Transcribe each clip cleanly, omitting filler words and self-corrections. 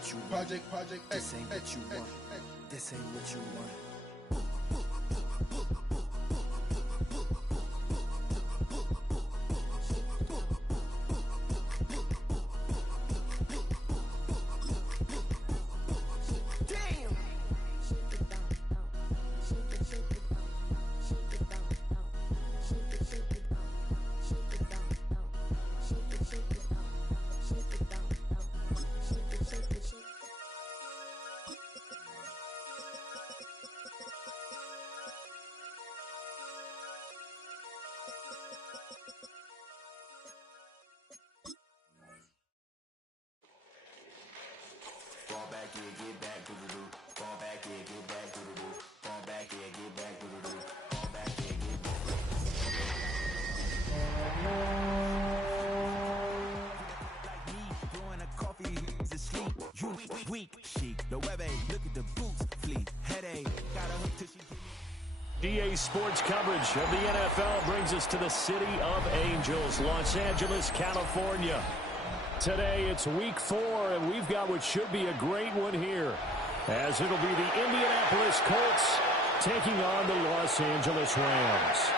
what you want. Project This ain't what you want. This ain't what you want. Fall back, yeah, get back, doo-doo-doo. Fall back, yeah, get back, doo-doo-doo. Fall back, yeah, get back, doo-doo-doo. Fall back, yeah, get back. Like me, blowing a coffee, he's asleep. You weak, chic. No webby, look at the boots, fleet. Headache, got a hook till she give me. DA Sports coverage of the NFL brings us to the City of Angels, Los Angeles, California. Today it's week 4, and we've got what should be a great one here, as it'll be the Indianapolis Colts taking on the Los Angeles Rams.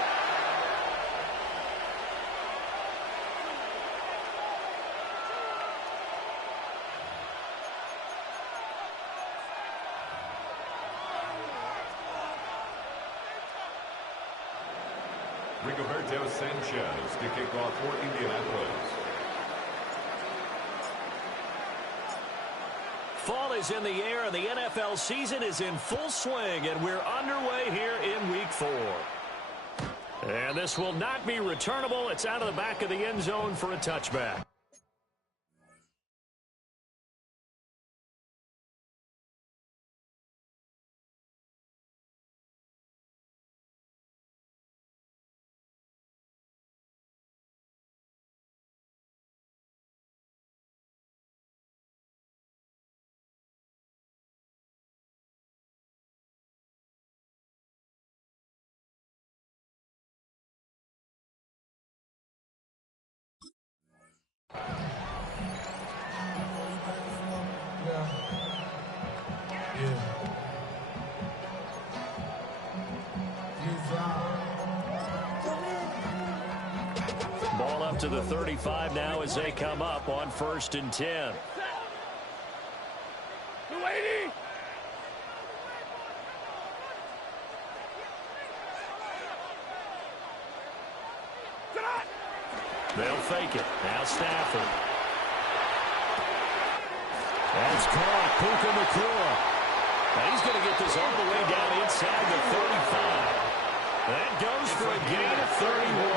Rigoberto Sanchez to kick off for Indianapolis. Fall is in the air, and the NFL season is in full swing, and we're underway here in week 4. And this will not be returnable. It's out of the back of the end zone for a touchback. Ball up to the 35 now as they come up on 1st and 10. They'll fake it. Now Stafford. That's caught. Puka Nacua. Now he's going to get this all the way down inside the 35. That goes for a gain of 31.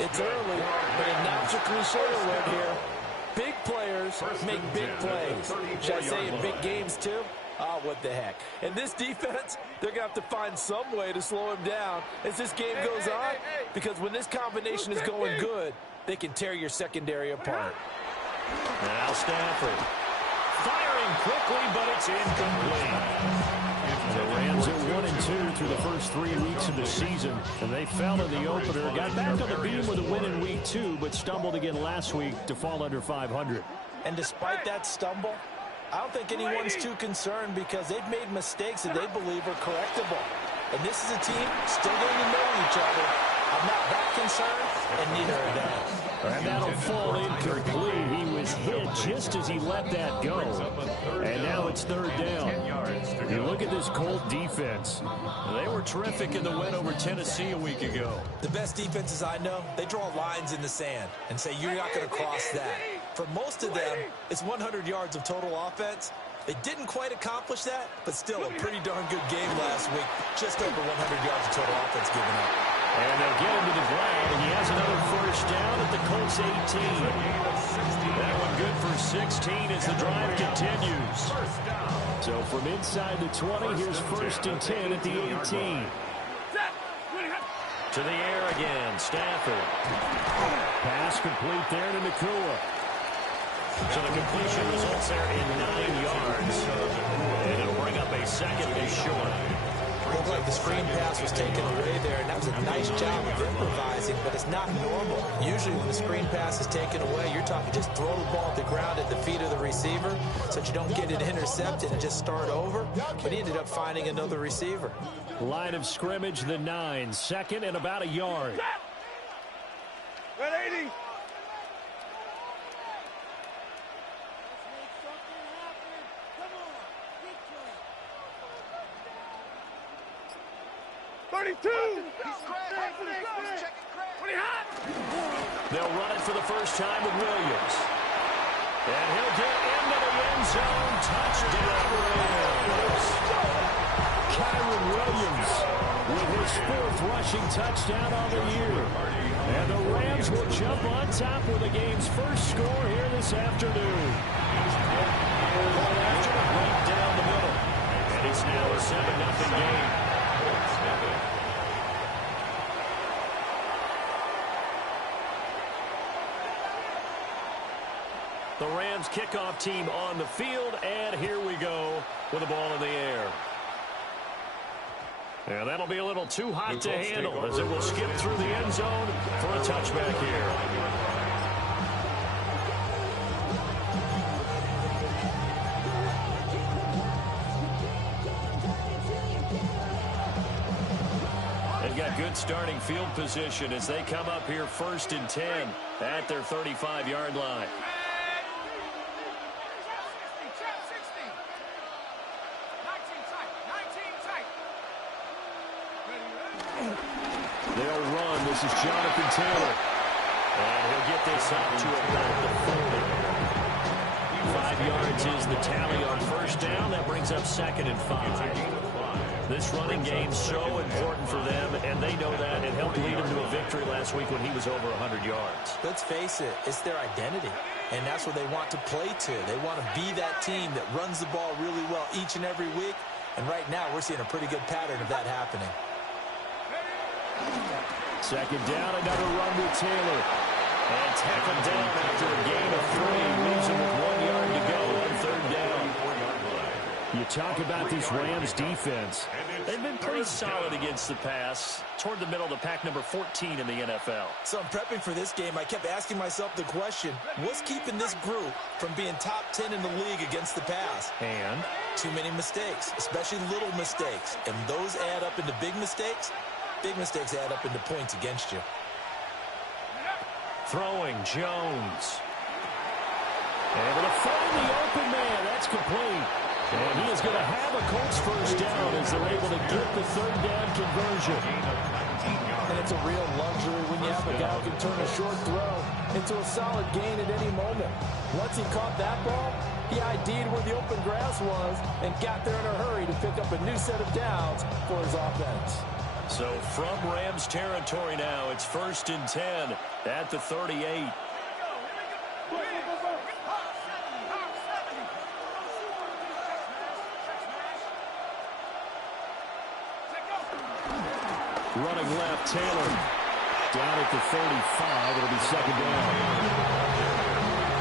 It's early, but a not cliche alert here. Big players make big plays. Should I say in big games too? Oh, what the heck. And this defense, they're going to have to find some way to slow him down as this game goes on, because when this combination is going good, they can tear your secondary apart. Now Stafford. Firing quickly, but it's incomplete. The Rams are 1-2 through the first 3 weeks of the season, and they fell in the opener. Got back on the beam with a win in week 2, but stumbled again last week to fall under 500. And despite that stumble, I don't think anyone's too concerned, because they've made mistakes that they believe are correctable. And this is a team still getting to know each other. I'm not that concerned, and neither are they. And that'll fall incomplete. He was hit just as he let that go. And now it's 3rd down. You look at this Colt defense. They were terrific in the win over Tennessee a week ago. The best defenses I know, they draw lines in the sand and say you're not going to cross that. For most of them, it's 100 yards of total offense. They didn't quite accomplish that, but still a pretty darn good game last week. Just over 100 yards of total offense given up. And they'll get him to the ground, and he has another 1st down at the Colts 18. That one good for 16 as the drive continues. So from inside the 20, here's 1st and 10 at the 18. To the air again, Stafford. Pass complete there to Nacua. So the completion results there in 9 yards. And it'll bring up a 2nd and short. Looked like the screen pass was taken away there, and that was a nice job of improvising, but it's not normal. Usually when the screen pass is taken away, you're talking just throw the ball at the ground at the feet of the receiver so that you don't get it intercepted and just start over. But he ended up finding another receiver. Line of scrimmage, the 9, second and about a yard. Red 80. They'll run it for the first time with Williams. And he'll get into the end zone. Touchdown, Rams. Kyron Williams with his 4th rushing touchdown on the year. And the Rams will jump on top with the game's first score here this afternoon. Going after it right down the middle. And it's now a 7-0 game. The Rams kickoff team on the field, and here we go with the ball in the air. And that'll be a little too hot to handle as it will skip through the end zone for a touchback here. They've got good starting field position as they come up here 1st and 10 at their 35-yard line. They'll run. This is Jonathan Taylor. And he'll get this up to about the 40. 5 yards is the tally on first down. That brings up 2nd and 5. This running game's so important for them, and they know that. It helped lead them to a victory last week when he was over 100 yards. Let's face it, it's their identity, and that's what they want to play to. They want to be that team that runs the ball really well each and every week, and right now we're seeing a pretty good pattern of that happening. 2nd down, another run with Taylor. And tackled down after a gain of 3. Leaves him with 1 yard to go on 3rd down. You talk about this Rams defense. They've been pretty solid against the pass. Toward the middle of the pack, number 14 in the NFL. So I'm prepping for this game. I kept asking myself the question, what's keeping this group from being top 10 in the league against the pass? And? Too many mistakes, especially little mistakes. And those add up into big mistakes. Big mistakes add up into points against you. Throwing, Jones. Able to find the open man. That's complete. And he is going to have a Colts first down as they're able to get the 3rd down conversion. And it's a real luxury when you have a guy who can turn a short throw into a solid gain at any moment. Once he caught that ball, he ID'd where the open grass was and got there in a hurry to pick up a new set of downs for his offense. So from Rams territory now, it's 1st and 10 at the 38. Running left, Taylor. Down at the 35. It'll be 2nd down.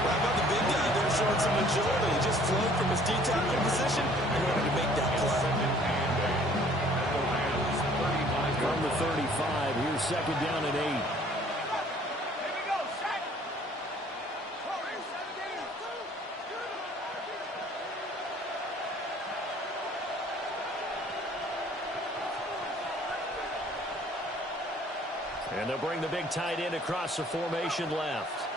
How about the big guy there showing some agility? He just flowed from his D-tackling position in order to make that play. From the 35, here's 2nd down and 8. And they'll bring the big tight end across the formation left.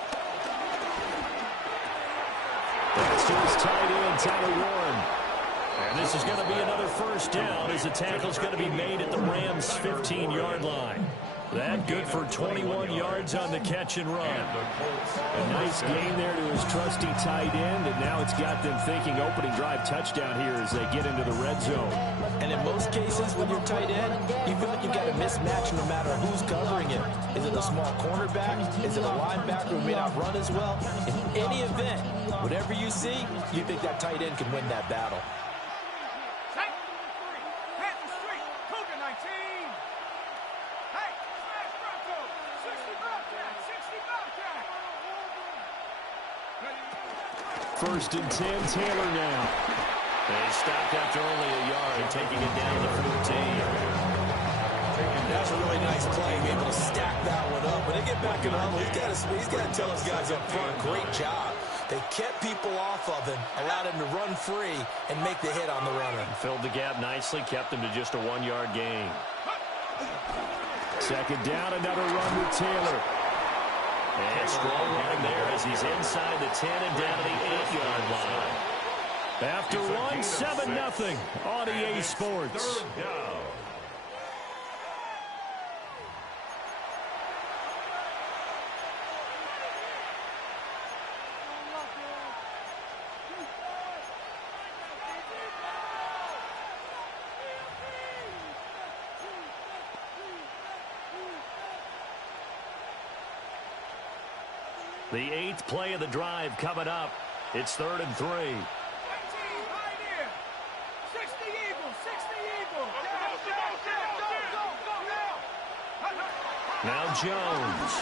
That's to his tight end, Tyler Warren. And this is going to be another first down as the tackle's going to be made at the Rams' 15-yard line. That good for 21 yards on the catch and run. A nice gain there to his trusty tight end, and now it's got them thinking opening drive touchdown here as they get into the red zone. And in most cases, when you're tight end, you feel like you've got a mismatch no matter who's covering him. Is it a small cornerback? Is it a linebacker who may not run as well? In any event, whatever you see, you think that tight end can win that battle. First and 10, Taylor now. They stopped after only a yard, taking it down to 14. That's a really nice play. We backing up. He's got to tell his guys up front, great job. They kept people off of him, allowed him to run free, and make the hit on the runner. Filled the gap nicely, kept him to just a 1-yard gain. Second down, another run with Taylor. And strong run there as he's inside the 10 and down to the 8-yard line. After one, 7-0 on EA Sports. The 8th play of the drive coming up. It's 3rd and 3. Now Jones.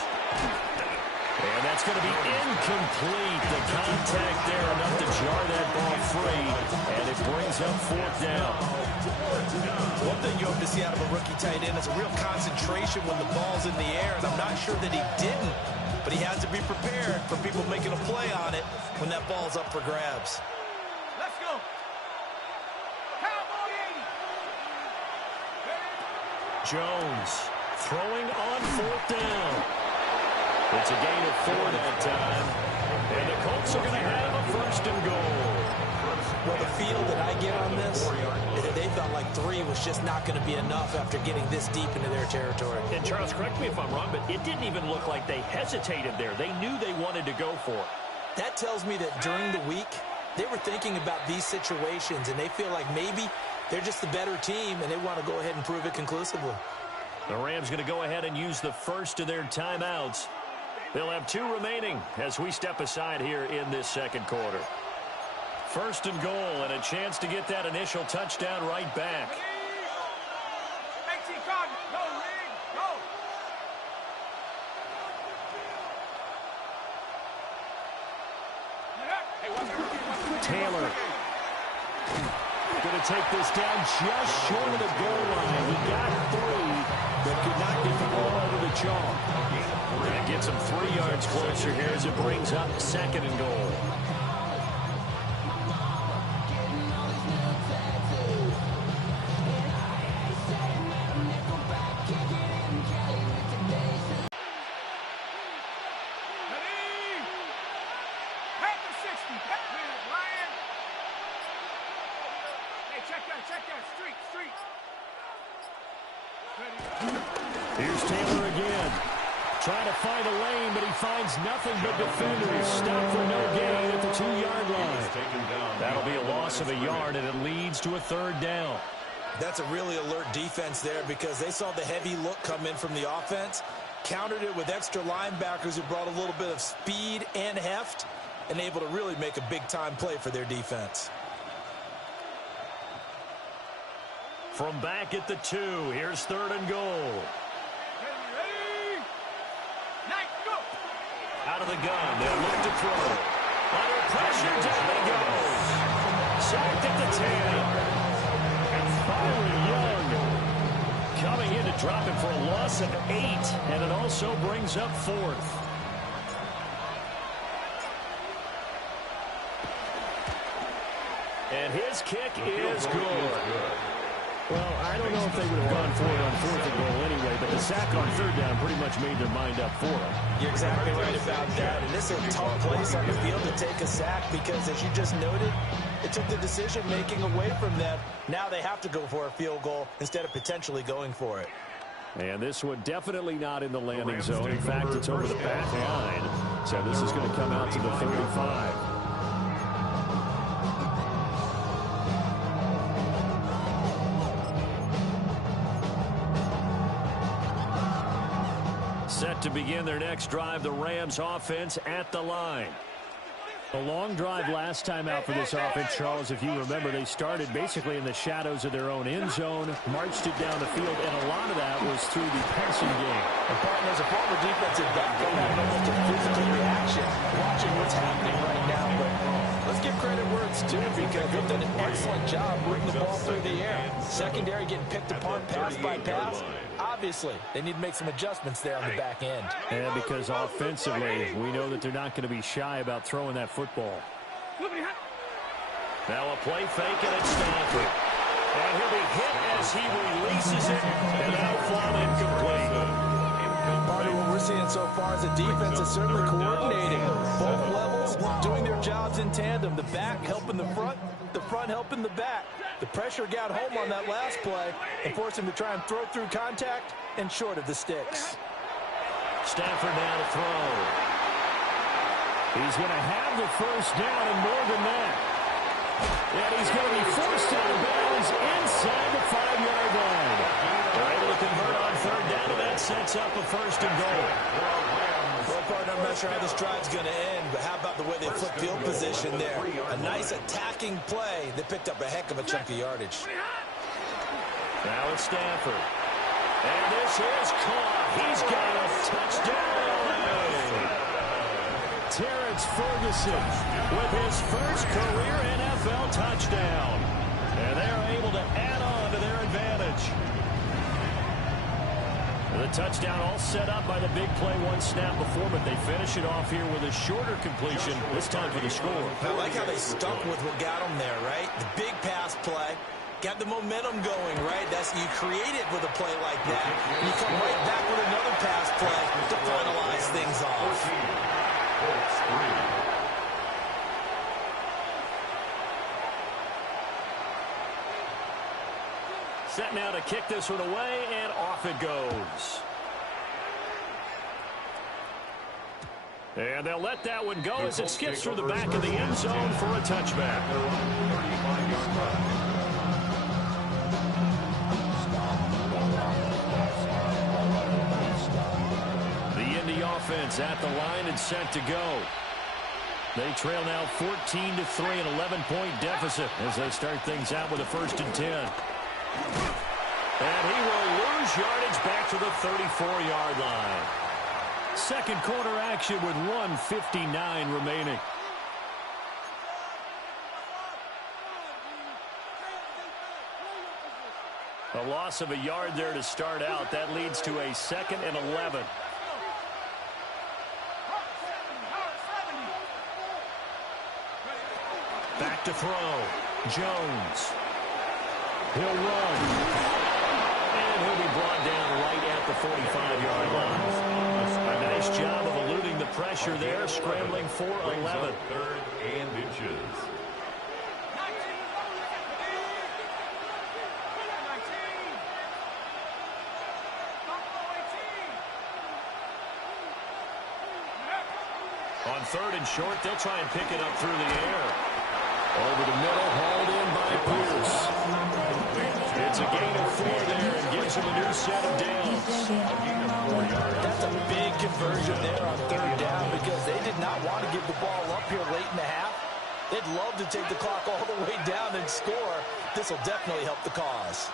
And that's going to be incomplete. The contact there enough to jar that ball free. And it brings up 4th down. One thing you hope to see out of a rookie tight end is a real concentration when the ball's in the air. And I'm not sure that he didn't. But he has to be prepared for people making a play on it when that ball's up for grabs. Let's go. Cowboy 80. Jones throwing on 4th down. It's a gain of 4 that time. And the Colts are going to have a 1st and goal. Well, the feel that I get on this is that they felt like 3 was just not going to be enough after getting this deep into their territory. And Charles, correct me if I'm wrong, but it didn't even look like they hesitated there. They knew they wanted to go for it. That tells me that during the week, they were thinking about these situations, and they feel like maybe they're just the better team, and they want to go ahead and prove it conclusively. The Rams going to go ahead and use the first of their timeouts. They'll have 2 remaining as we step aside here in this second quarter. 1st and goal, and a chance to get that initial touchdown right back. 18 Cotton. Go, Reed. Go. Taylor going to take this down just short of the goal line. He got 3, but could not get the ball over the chalk. That gets him 3 yards closer here as it brings up 2nd and goal. Here's Taylor again. Trying to find a lane, but he finds nothing but defenders. Stop for no gain at the 2-yard line. That'll be a loss of a yard, and it leads to a 3rd down. That's a really alert defense there because they saw the heavy look come in from the offense, countered it with extra linebackers who brought a little bit of speed and heft, and able to really make a big-time play for their defense. From back at the 2, here's 3rd and goal. Out of the gun, they'll look to throw. Under pressure, down he goes. Sacked at the 10. Byron Young coming in to drop it for a loss of 8, and it also brings up 4th. And his kick is good. Well, I don't know if they would have gone for it on 4th and goal anyway, but the sack on 3rd down pretty much made their mind up for it. You're exactly right about that. And this is a tough place on the field to take a sack because, as you just noted, it took the decision-making away from them. Now they have to go for a field goal instead of potentially going for it. And this one definitely not in the landing zone. In fact, it's over the back line. So this is going to come out to the 35. Set to begin their next drive, the Rams offense at the line. A long drive last time out for this offense, Charles. If you remember, they started basically in the shadows of their own end zone, marched it down the field, and a lot of that was through the passing game. And partner, as a former defensive back, I'm having almost a physical reaction watching what's happening right now. But let's give credit where it's due because they've done an excellent job moving the ball through the air. Secondary getting picked apart pass by pass. Obviously, they need to make some adjustments there on the back end. And because offensively, we know that they're not going to be shy about throwing that football. Now a play fake, and it's Stafford. And he'll be hit as he releases it, and that'll fly incomplete. Part of what we're seeing so far is the defense is certainly coordinating. Both levels doing their jobs in tandem. The back helping the front helping the back. The pressure got home on that last play and forced him to try and throw through contact and short of the sticks. Stafford now to throw. He's going to have the first down and more than that. And he's going to be forced out of bounds inside the 5-yard line. They're able to convert on third down, and that sets up a first and goal. Well, partner, I'm not sure how this drive's going to end, but how about the way they flip field position there? A nice attacking play. They picked up a heck of a chunk of yardage. Now it's Stafford. And this is caught. He's got a touchdown. Terrence Ferguson with his first career NFL touchdown. And they're able to add on to their advantage. The touchdown all set up by the big play one snap before, but they finish it off here with a shorter completion, this time for the score. I like how they stuck with what got them there, right? The big pass play. Got the momentum going, right? You create it with a play like that. And you come right back with another pass play to finalize things off. Set now to kick this one away, and off it goes. And they'll let that one go as it skips through the back of the end zone for a touchback. The Indy offense at the line and set to go. They trail now 14-3, an 11-point deficit as they start things out with a 1st and 10. And he will lose yardage back to the 34-yard line. Second quarter action with 1:59 remaining. A loss of a yard there to start out. That leads to a 2nd and 11. Back to throw. Jones. He'll run. And he'll be brought down right at the 45-yard line. A nice job of eluding the pressure there, scrambling for 11. 3rd and inches. On 3rd and short, they'll try and pick it up through the air. Over the middle, hauled in by Pierce. It's a gain of 4 there and gives him a new set of downs. That's a big conversion there on 3rd down because they did not want to give the ball up here late in the half. They'd love to take the clock all the way down and score. This will definitely help the cause.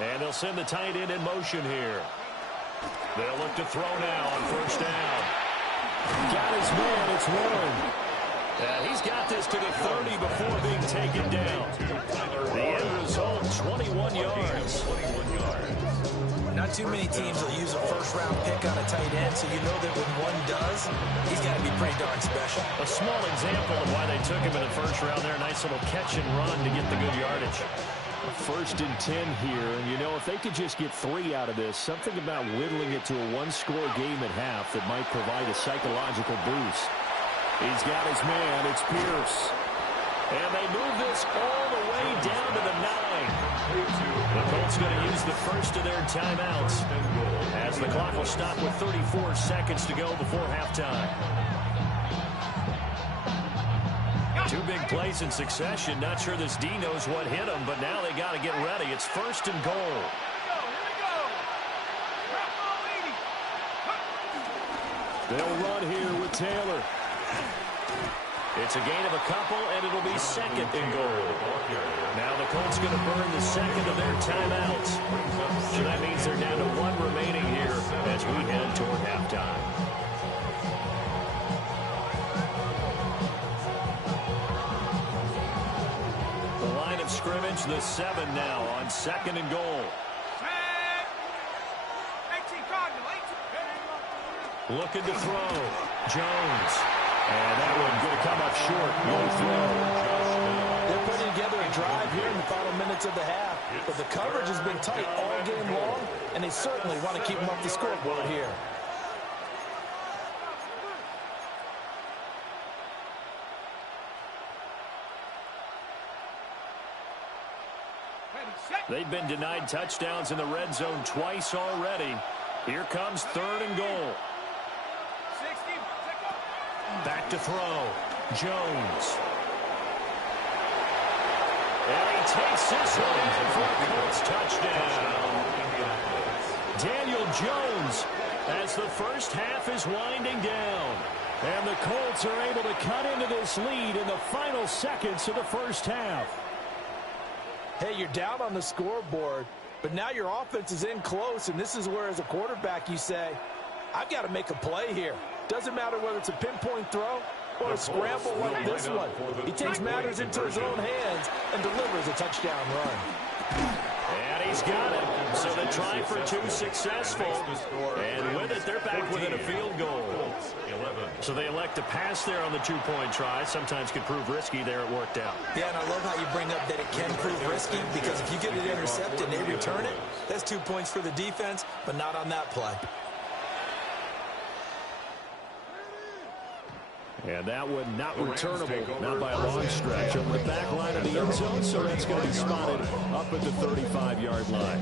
And they'll send the tight end in motion here. They'll look to throw now on 1st down. Got his man, it's Warren. And he's got this to the 30 before being taken down. The end result, 21 yards. Not too many teams will use a first-round pick on a tight end, so you know that when one does, he's got to be pretty darn special. A small example of why they took him in the first round there. Nice little catch and run to get the good yardage. A 1st and 10 here, and you know, if they could just get 3 out of this, something about whittling it to a 1-score game at half that might provide a psychological boost. He's got his man, it's Pierce. And they move this all the way down to the 9. The Colts going to use the first of their timeouts as the clock will stop with 34 seconds to go before halftime. 2 big plays in succession. Not sure this D knows what hit him, but now they got to get ready. It's 1st and goal. They'll run here with Taylor. It's a gain of a couple, and it'll be 2nd and goal. Now the Colts going to burn the 2nd of their timeouts. So that means they're down to 1 halftime. The line of scrimmage, the 7 now on 2nd and goal. Looking to throw. Jones. And that one going to come up short. No throw. They're putting together a drive here in the final minutes of the half. But the coverage has been tight all game long, and they certainly want to keep them off the scoreboard here. They've been denied touchdowns in the red zone twice already. Here comes 3rd and goal. Back to throw. Jones. And he takes this one in for a Colts touchdown. Daniel Jones, as the first half is winding down. And the Colts are able to cut into this lead in the final seconds of the first half. Hey, you're down on the scoreboard, but now your offense is in close, and this is where, as a quarterback, you say, I've got to make a play here. Doesn't matter whether it's a pinpoint throw or a scramble like this one. He takes matters into his own hands and delivers a touchdown run. And he's got it. So the try for 2 successful. And with it, they're back within a field goal. So they elect to pass there on the 2-point try. Sometimes can prove risky. There it worked out. Yeah, and I love how you bring up that it can prove risky, because if you get it intercepted and they return it, that's 2 points for the defense, but not on that play. And that one not returnable, not by a long stretch. On the back line of the end zone, so that's going to be spotted up at the 35-yard line.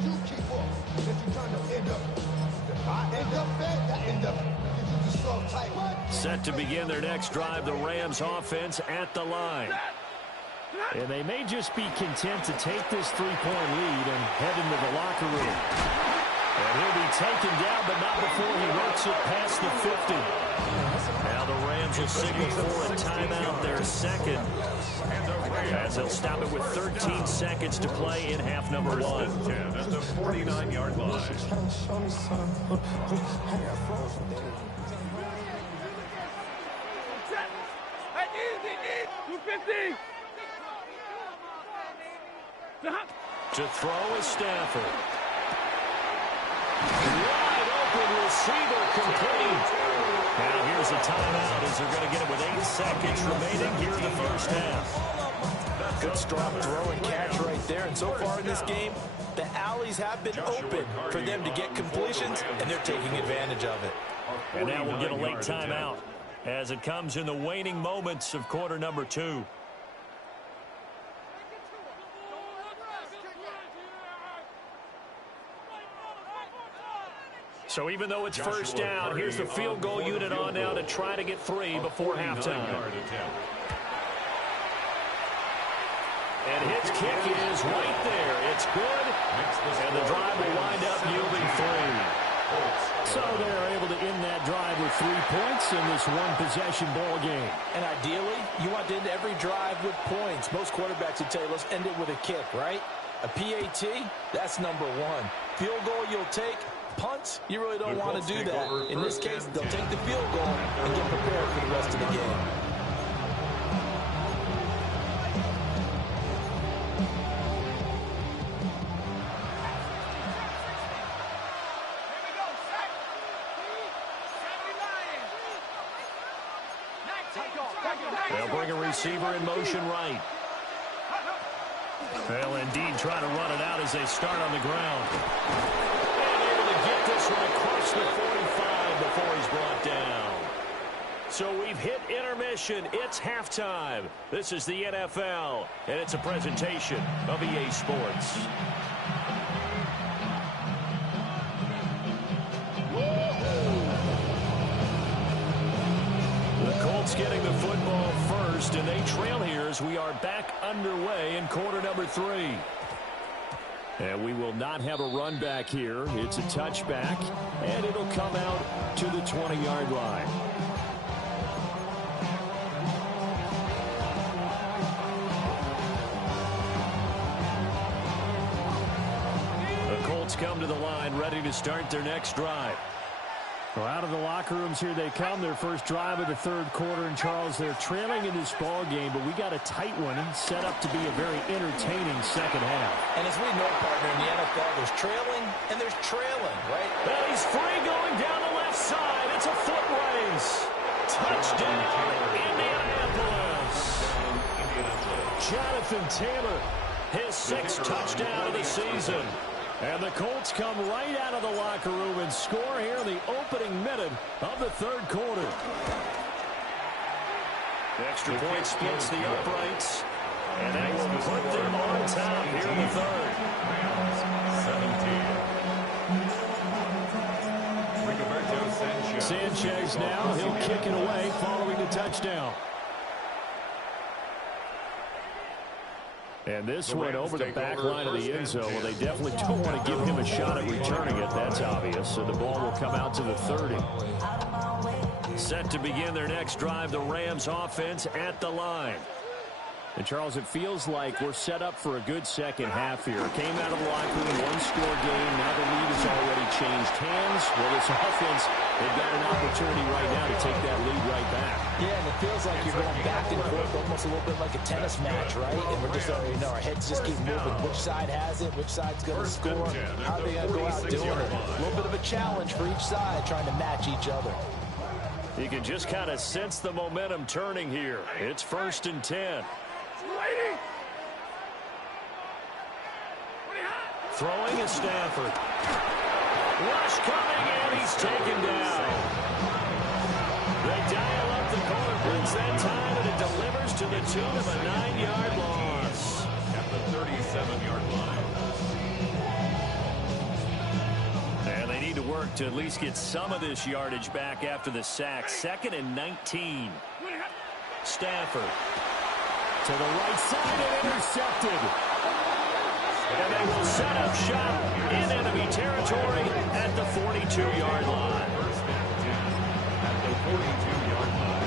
Set to begin their next drive, the Rams offense at the line. And they may just be content to take this 3-point lead and head into the locker room. And he'll be taken down, but not before he works it past the 50. Now the Rams will signal for a timeout, their second, as they'll stop it with 13 seconds to play in half number 1. At the 49-yard line. To throw is Stafford. Wide open receiver complete. Now here's a timeout as they're going to get it with 8 seconds remaining here in the first half. Good strong throw and catch right there. And so far in this game, the alleys have been open for them to get completions, and they're taking advantage of it. And now we'll get a late timeout as it comes in the waning moments of quarter number 2. So even though it's first down, here's the field goal unit on now to try to get 3 before halftime. And his kick is right there. It's good, and the drive will wind up yielding 3. So they're able to end that drive with 3 points in this one-possession ball game. And ideally, you want to end every drive with points. Most quarterbacks would tell you, let's end it with a kick, right? A PAT, that's number 1. Field goal you'll take. Punts, you really don't want to do that. In this case, they'll take the field goal and get prepared for the rest of the game. They'll bring a receiver in motion right. They'll indeed try to run it out as they start on the ground. Get this one across the 45 before he's brought down. So we've hit intermission. It's halftime. This is the NFL, and it's a presentation of EA Sports. The Colts getting the football first, and they trail here as we are back underway in quarter number 3. And we will not have a run back here. It's a touchback, and it'll come out to the 20-yard line. The Colts come to the line ready to start their next drive. Well, out of the locker rooms here they come. Their first drive of the third quarter. And, Charles, they're trailing in this ball game, but we got a tight one set up to be a very entertaining second half. And as we know, partner, in the NFL, there's trailing and there's trailing, right? Well, he's free going down the left side. It's a foot race. Touchdown, Indianapolis. Jonathan Taylor, his sixth touchdown of the season. And the Colts come right out of the locker room and score here in the opening minute of the third quarter. The extra point splits the uprights. And that will put them on top here in the third. 17. Sanchez now, he'll kick it away following the touchdown. And this one over the back line of the end zone. Well, they definitely don't want to give him a shot at returning it. That's obvious. So the ball will come out to the 30. Set to begin their next drive, the Rams offense at the line. And, Charles, it feels like we're set up for a good second half here. Came out of the locker room, one-score game. Now the lead has already changed hands. Well, this offense, they've got an opportunity right now to take that lead right back. Yeah, and it feels like you're going back and forth, almost a little bit like a tennis match, right? And we're just already know our heads just keep moving. Which side has it? Which side's going to score? How are they going to go out doing it? A little bit of a challenge for each side, trying to match each other. You can just kind of sense the momentum turning here. It's 1st and 10. Throwing is Stafford. Rush coming, and he's taken down. They dial up the corner blitz that time, and it delivers to the tune of a 9-yard loss. At the 37-yard line. And they need to work to at least get some of this yardage back after the sack. 2nd and 19. Stafford to the right side and intercepted. And they will set up shop in enemy territory at the 42-yard line. At the 42-yard line.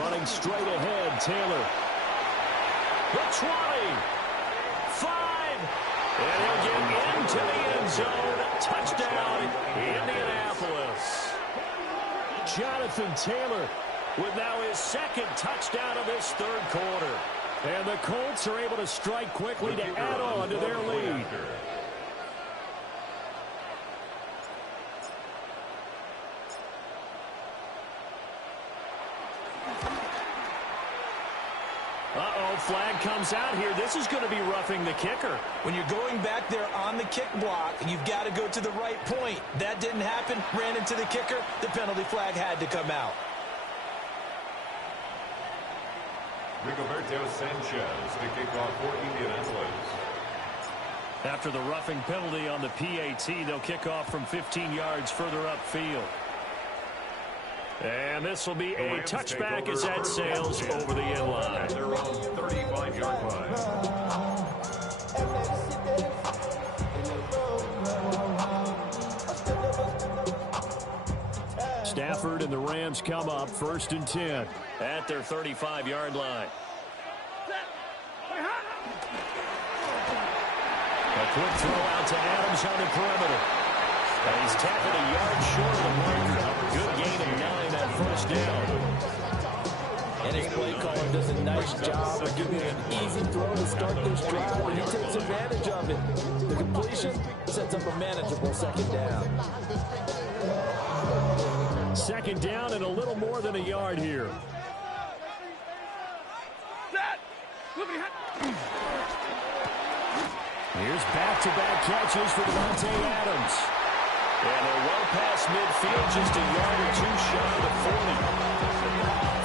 Running straight ahead, Taylor. The 20. 5. And he'll get into the end zone. Touchdown, Indianapolis. Jonathan Taylor with now his 2nd touchdown of this third quarter. And the Colts are able to strike quickly to add on to their lead. Flag comes out here. This is going to be roughing the kicker. When you're going back there on the kick block, you've got to go to the right point. That didn't happen. Ran into the kicker. The penalty flag had to come out. Rigoberto Sanchez to kick off for Indianapolis. After the roughing penalty on the PAT, they'll kick off from 15 yards further upfield. And this will be a touchback as that sails over the end line. Their own 35-yard line. Stafford and the Rams come up 1st and 10 at their 35-yard line. A quick throw out to Adams on the perimeter. And he's tackled a yard short of the marker. Good gain of 9 at 1st down. And his play caller does a nice job of giving him an easy throw to start this drive, and he takes advantage of it. The completion sets up a manageable 2nd down. 2nd down and a little more than a yard here. Here's back-to-back catches for Devontae Adams. And they're well past midfield, just a yard or two shy of 40.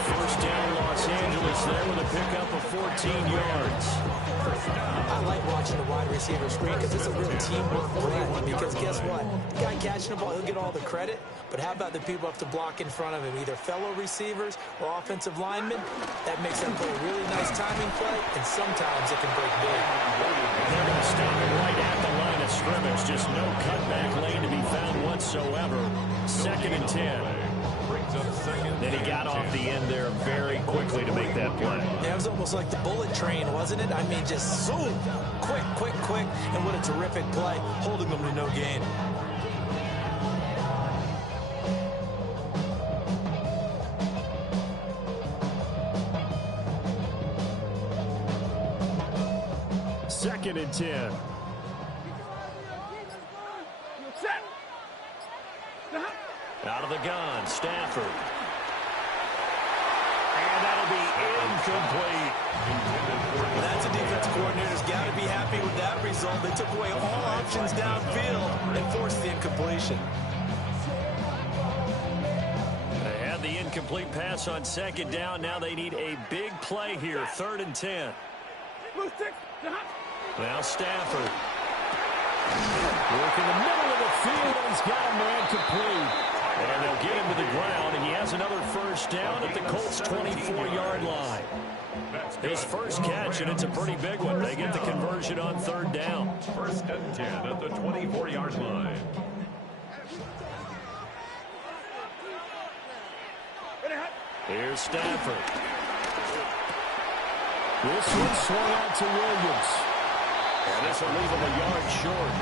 1st down, Los Angeles there with a pickup of 14 yards. I like watching the wide receiver screen because it's a real teamwork play. Because guess what? The guy catching the ball, he'll get all the credit. But how about the people have to block in front of him, either fellow receivers or offensive linemen? That makes that play a really nice timing play, and sometimes it can break big. They're going to stop him right at the line of scrimmage. Just no cutback lane to be found whatsoever. 2nd and 10. brings up second. And he got off the end there very quickly to make that play. Yeah, it was almost like the bullet train, wasn't it? I mean, just zoom. Quick, quick, quick. And what a terrific play, holding them to no gain. Second and 10. Set. Out of the gun, Stafford. And that'll be incomplete. That's a defense coordinator's got to be happy with that result. They took away all options downfield and forced the incompletion. They had the incomplete pass on second down. Now they need a big play here, 3rd and 10. Now Stafford. Working the middle of the field, and he's got a man complete. And they'll get him to the ground, and he has another first down at the Colts' 24-yard line. His first catch, and it's a pretty big one. They get the conversion on 3rd down. 1st and 10 at the 24-yard line. Here's Stafford. This one swung out to Williams. And this will leave him a yard short.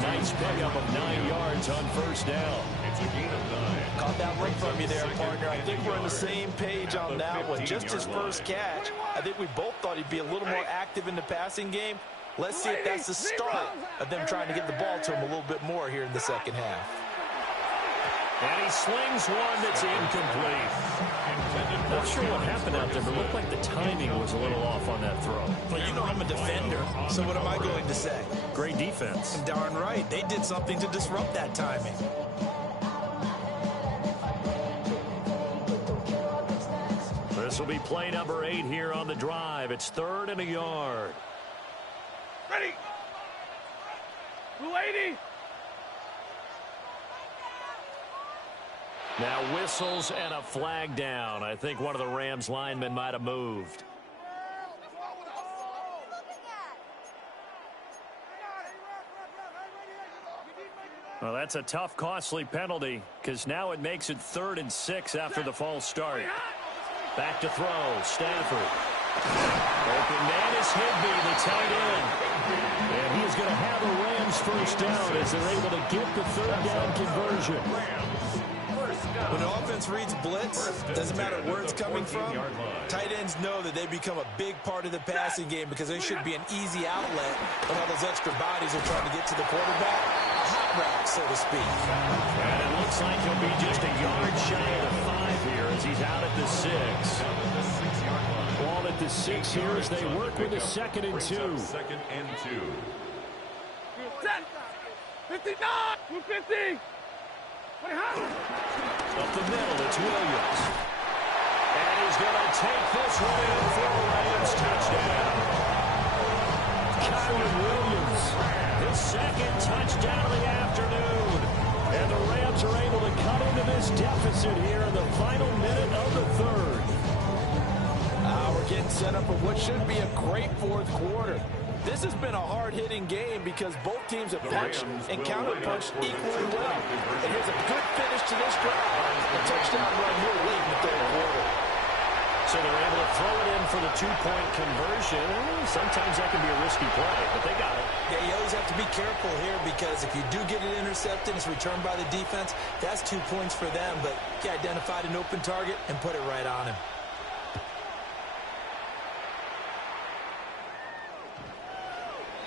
Nice pickup of 9 yards on 1st down. It's a gain of 9. Caught that look from you there, partner. I think we're on the same page on that one. Just his first catch. I think we both thought he'd be a little more active in the passing game. Let's see if that's the start of them trying to get the ball to him a little bit more here in the second half. And he slings one that's incomplete. Not sure what happened out there, but it looked like the timing was a little off on that throw. Well, you know I'm a defender, so what am I going to say? Great defense. Darn right. They did something to disrupt that timing. This will be play number 8 here on the drive. It's 3rd and a yard. Ready. 280. Now whistles and a flag down. I think one of the Rams linemen might have moved. Well, that's a tough, costly penalty because now it makes it 3rd and 6 after the false start. Back to throw, Stafford. Open man is Higbee, the tight end. And he's going to have a Rams first down as they're able to get the 3rd down conversion. When the offense reads blitz, doesn't matter where it's coming from, tight ends know that they become a big part of the passing game because they should be an easy outlet when all those extra bodies are trying to get to the quarterback. A hot route, so to speak. And it looks like he'll be just a yard shy of the 5 here as he's out at the 6. Ball at the 6 here as they work with a 2nd and 2. 2nd and 2. Set. 59. 250. Up the middle, it's Williams. And he's going to take this one in for a Rams touchdown. Kyron Williams, his 2nd touchdown of the afternoon. And the Rams are able to cut into this deficit here in the final minute of the 3rd. We're getting set up for what should be a great 4th quarter. This has been a hard-hitting game because both teams have punched and counter-punched equally well. And here's a good finish to this drive. A touchdown run here late in the 3rd quarter. So they're able to throw it in for the 2-point conversion. Sometimes that can be a risky play, but they got it. Yeah, you always have to be careful here because if you do get it intercepted, it's returned by the defense. That's 2 points for them, but he identified an open target and put it right on him.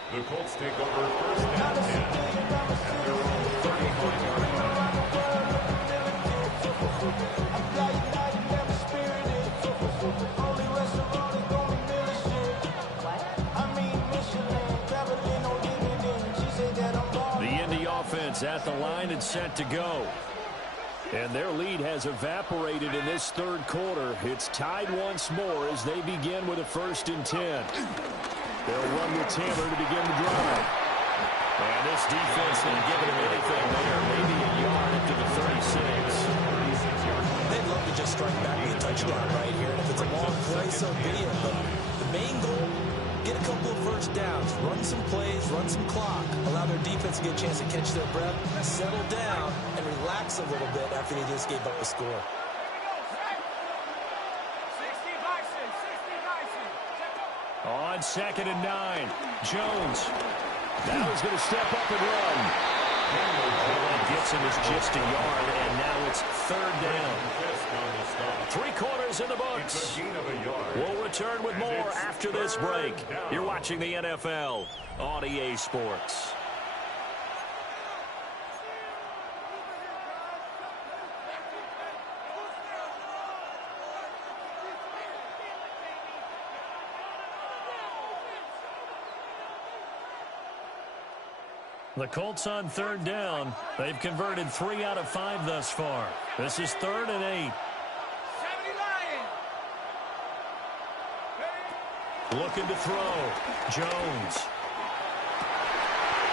The Colts take over 1st and 10 at their own 35-yard line. The Indy offense at the line and set to go. And their lead has evaporated in this 3rd quarter. It's tied once more as they begin with a 1st and 10. They'll run with Taylor to begin the drive. And this defense not giving him anything there. Maybe a yard into the 36. They'd love to just strike back with a touchdown right here. And if it's a long play, so be it. But the main goal, get a couple of first downs, run some plays, run some clock, allow their defense to get a chance to catch their breath, settle down, and relax a little bit after they just gave up a score. on 2nd and 9. Jones. Now he's going to step up and run. All that gets him is just a yard, and now it's 3rd down. 3 quarters in the books. We'll return with more after this break. You're watching the NFL on EA Sports. The Colts on 3rd down. They've converted 3 out of 5 thus far. This is 3rd and 8. Looking to throw. Jones.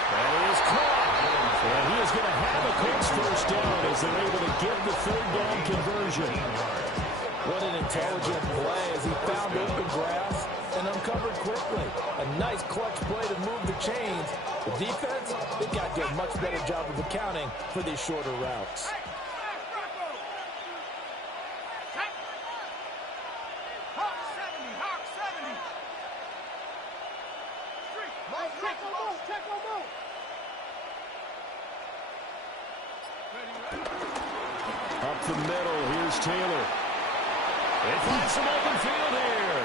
And he is caught. And he is going to have a Colts 1st down as they're able to get the 3rd down conversion. What an intelligent play as he found open grass and uncovered quickly. A nice clutch play to move the chains. The defense, they've got to do a much better job of accounting for these shorter routes. Up the middle, here's Taylor. They find some open field here.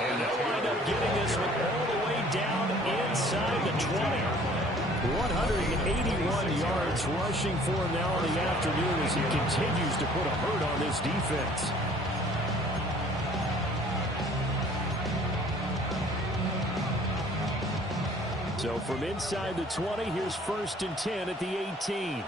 And they'll wind up getting this one all the way down inside the 20. 181 yards rushing for him now in the afternoon as he continues to put a hurt on this defense. So from inside the 20, here's 1st and 10 at the 18.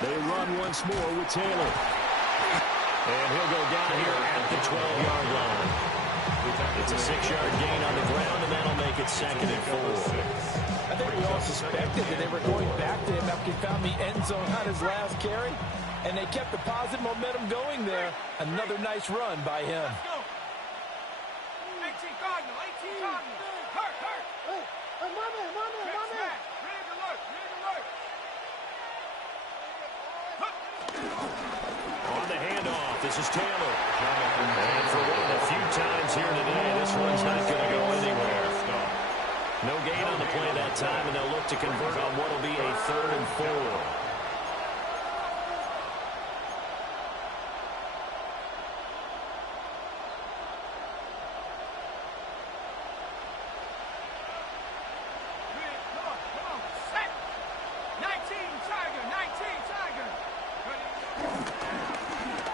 They run once more with Taylor. And he'll go down here at the 12-yard line. It's a 6-yard gain on the ground, and that'll make it 2nd and 4. I think we all suspected that they were going back to him after he found the end zone on his last carry, and they kept the positive momentum going there. Another nice run by him. 18 Cardinal, 18 Cardinal. Hurt. Hey, mommy. Ready to work. On the handoff, this is Taylor. And for one of the few times here today, this one's not going to go anywhere. No gain on the play that time, and they'll look to convert on what will be a 3rd and 4.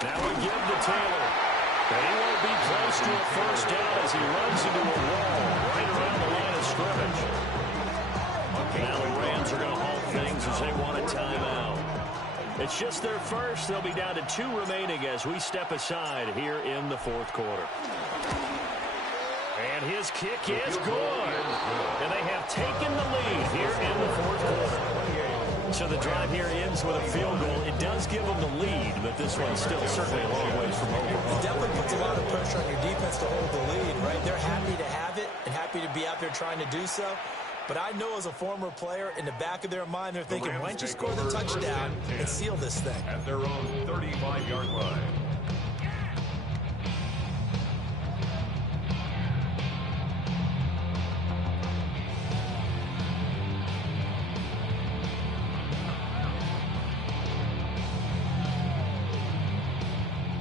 Now we give to Taylor. But he won't be close to a 1st down as he runs into a wall right around the line of scrimmage. Now the Rams are going to halt things as they want a timeout. It's just their first. They'll be down to 2 remaining as we step aside here in the 4th quarter. And his kick is good. And they have taken the lead here in the 4th quarter. So the drive here ends with a field goal. It does give them the lead, but this one's still certainly a long ways from over. It definitely puts a lot of pressure on your defense to hold the lead, right? They're happy to have it and happy to be out there trying to do so. But I know as a former player, in the back of their mind, they're thinking, why don't you score the touchdown and seal this thing? At their own 35-yard line.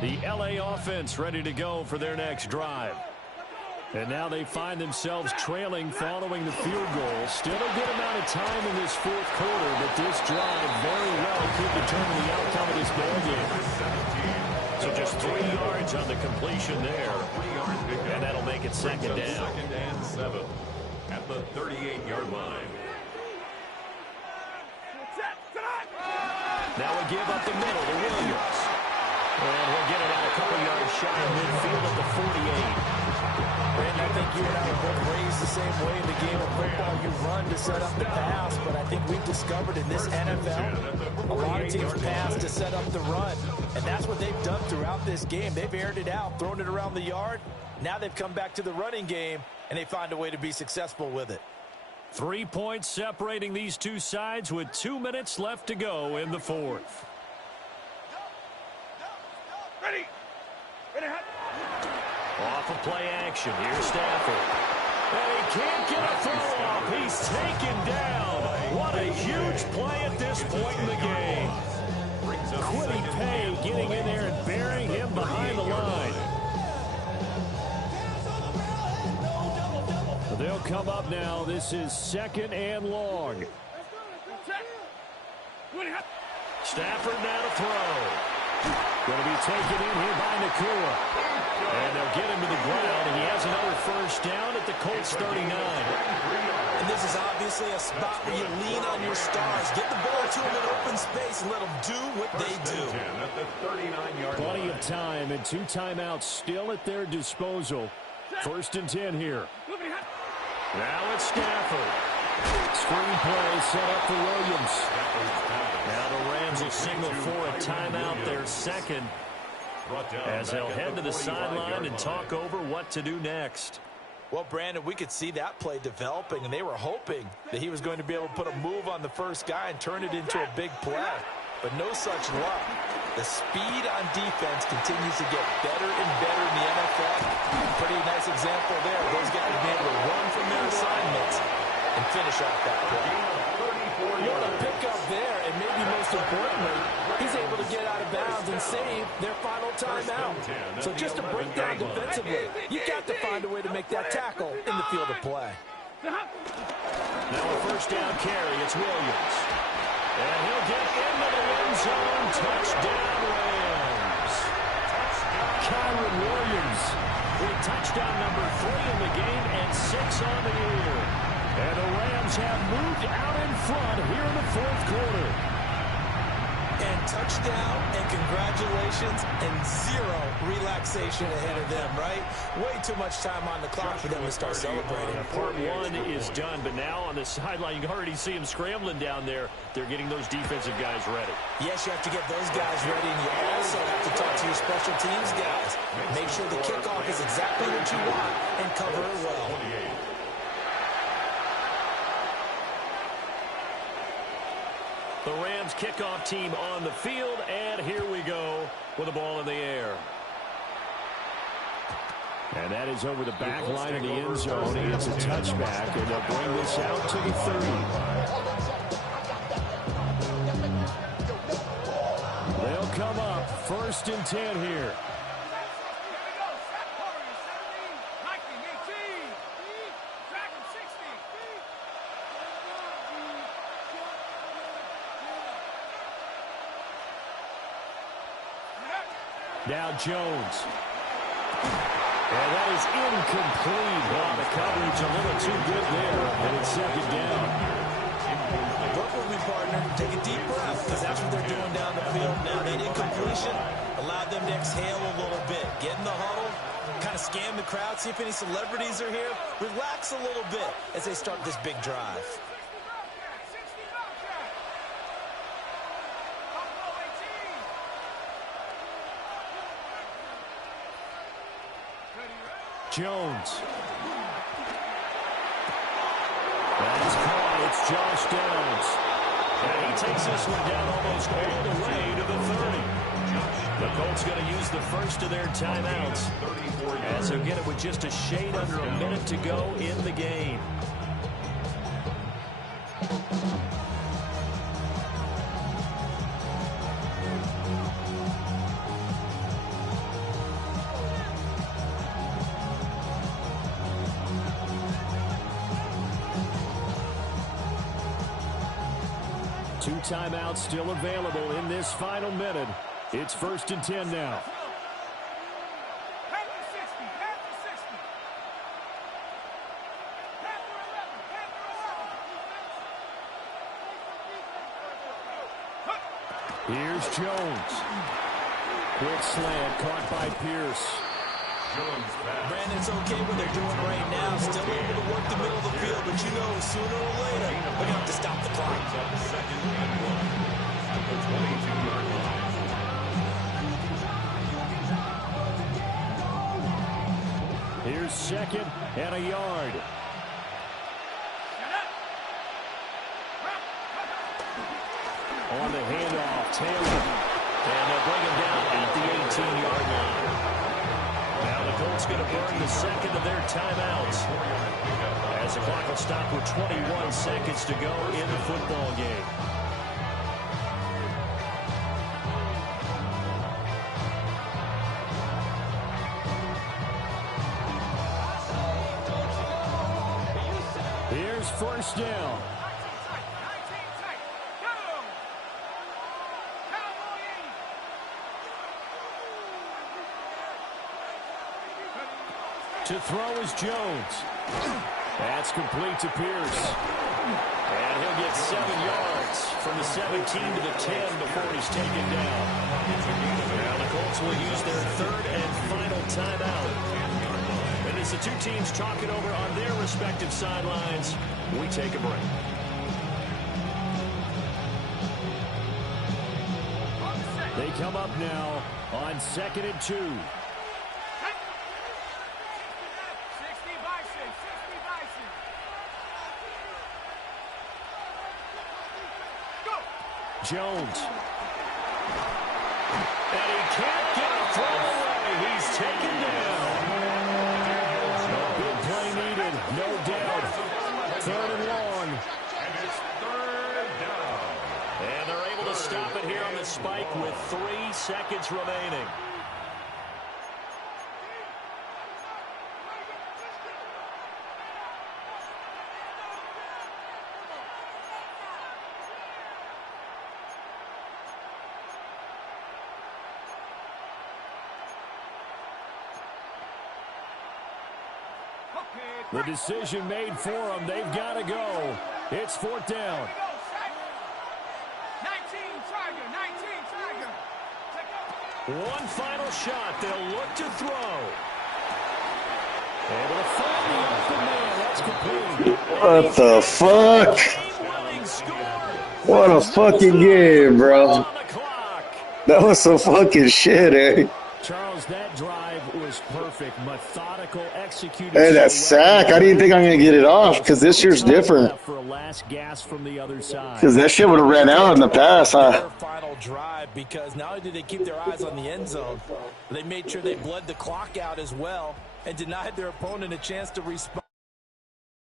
The LA offense ready to go for their next drive. And now they find themselves trailing following the field goal. Still a good amount of time in this 4th quarter, but this drive very well could determine the outcome of this ball game. So just 3 yards on the completion there. And that'll make it 2nd down. 2nd and 7 at the 38-yard line. Now we give up the middle to Williams. And he'll get it out a couple yards shy of midfield at the 48. Brandon, I think you and I were both raised the same way in the game of football. You run to set up the pass, but I think we've discovered in this NFL, a lot of teams pass to set up the run. And that's what they've done throughout this game. They've aired it out, thrown it around the yard. Now they've come back to the running game, and they find a way to be successful with it. 3 points separating these two sides with 2 minutes left to go in the fourth. Ready. Off of play action. Here's Stafford. And he can't get a throw off. He's taken down. What a huge play at this point in the game. Quiddy Pay getting in there and burying him behind the line. They'll come up now. This is 2nd and long. Stafford now to throw. Going to be taken in here by Nakua. And they'll get him to the ground, and he has another first down at the Colts 39. And this is obviously a spot where you lean on your stars. Get the ball to them in open space and let them do what they do. Plenty of time and 2 timeouts still at their disposal. 1st and 10 here. Now it's Stafford. Screen play set up for Williams. Now the Rams will signal for a timeout, their second, as they'll head to the sideline and talk over what to do next. Well, Brandon, we could see that play developing, and they were hoping that he was going to be able to put a move on the first guy and turn it into a big play. But no such luck. The speed on defense continues to get better and better in the NFL. Pretty nice example there. Those guys being able to run from their assignments and finish off that play. What a pickup there, and maybe most importantly, he's able to get out of bounds and save their final timeout. So just to break down defensively, you've got to find a way to make that tackle in the field of play. Now a first down carry. It's Williams. And he'll get into the end zone. Touchdown, Rams. Kyron Williams with touchdown number 3 in the game and 6 on the year. And the Rams have moved out in front here in the fourth quarter. And touchdown, and congratulations, and 0 relaxation ahead of them, right? Way too much time on the clock for them to start celebrating. Part 1 is done, but now on the sideline, you can already see them scrambling down there. They're getting those defensive guys ready. Yes, you have to get those guys ready, and you also have to talk to your special teams guys. Make sure the kickoff is exactly what you want and cover it well. The Rams kickoff team on the field, and here we go with the ball in the air. And that is over the back line of the end zone. It's a touchback, and they'll bring this out to the 30. They'll come up 1st and 10 here. Now Jones. And that is incomplete. Well, the coverage a little too good there. And it's 2nd down. Work with me, partner. Take a deep breath, because that's what they're doing down the field. Now, that incompletion allowed them to exhale a little bit. Get in the huddle, kind of scan the crowd, see if any celebrities are here. Relax a little bit as they start this big drive. Jones. That's caught. It's Josh Downs. And he takes this one down almost all the way to the 30. The Colts going to use the first of their timeouts, as they'll get it with just a shade under a minute to go in the game. Two timeouts still available in this final minute. It's 1st and 10 now. Here's Jones. Quick slant caught by Pierce. Brandon, it's okay what they're doing right now. Still able to work the middle of the field, but you know sooner or later they're going to have to stop the clock. Here's 2nd and a yard. On the handoff, Taylor. And they'll bring him down at the 18-yard line. Now the Colts going to burn the second of their timeouts, as the clock will stop with 21 seconds to go in the football game. Here's first down. To throw is Jones. That's complete to Pierce. And he'll get 7 yards from the 17 to the 10 before he's taken down. Now the Colts will use their third and final timeout. And as the two teams talk it over on their respective sidelines, we take a break. They come up now on 2nd and 2. Jones. And he can't get a throw away. He's taken down. A big play needed, no doubt. 3rd and long. And it's 3rd down. And they're able to stop it here on the spike with 3 seconds remaining. The decision made for them. They've got to go. It's 4th down. 19 Tiger. One final shot. They'll look to throw. Able to find the open man. That's complete. What the fuck? What a fucking game, bro. That was some fucking shit, eh? Charles, that drive was perfect. Methodical, executed. Hey, that sack, I didn't think I'm going to get it off because this year's different. For a last gas from the other side. Because that shit would have ran out in the pass, huh? Their final drive, because not only did they keep their eyes on the end zone, they made sure they bled the clock out as well and denied their opponent a chance to respond.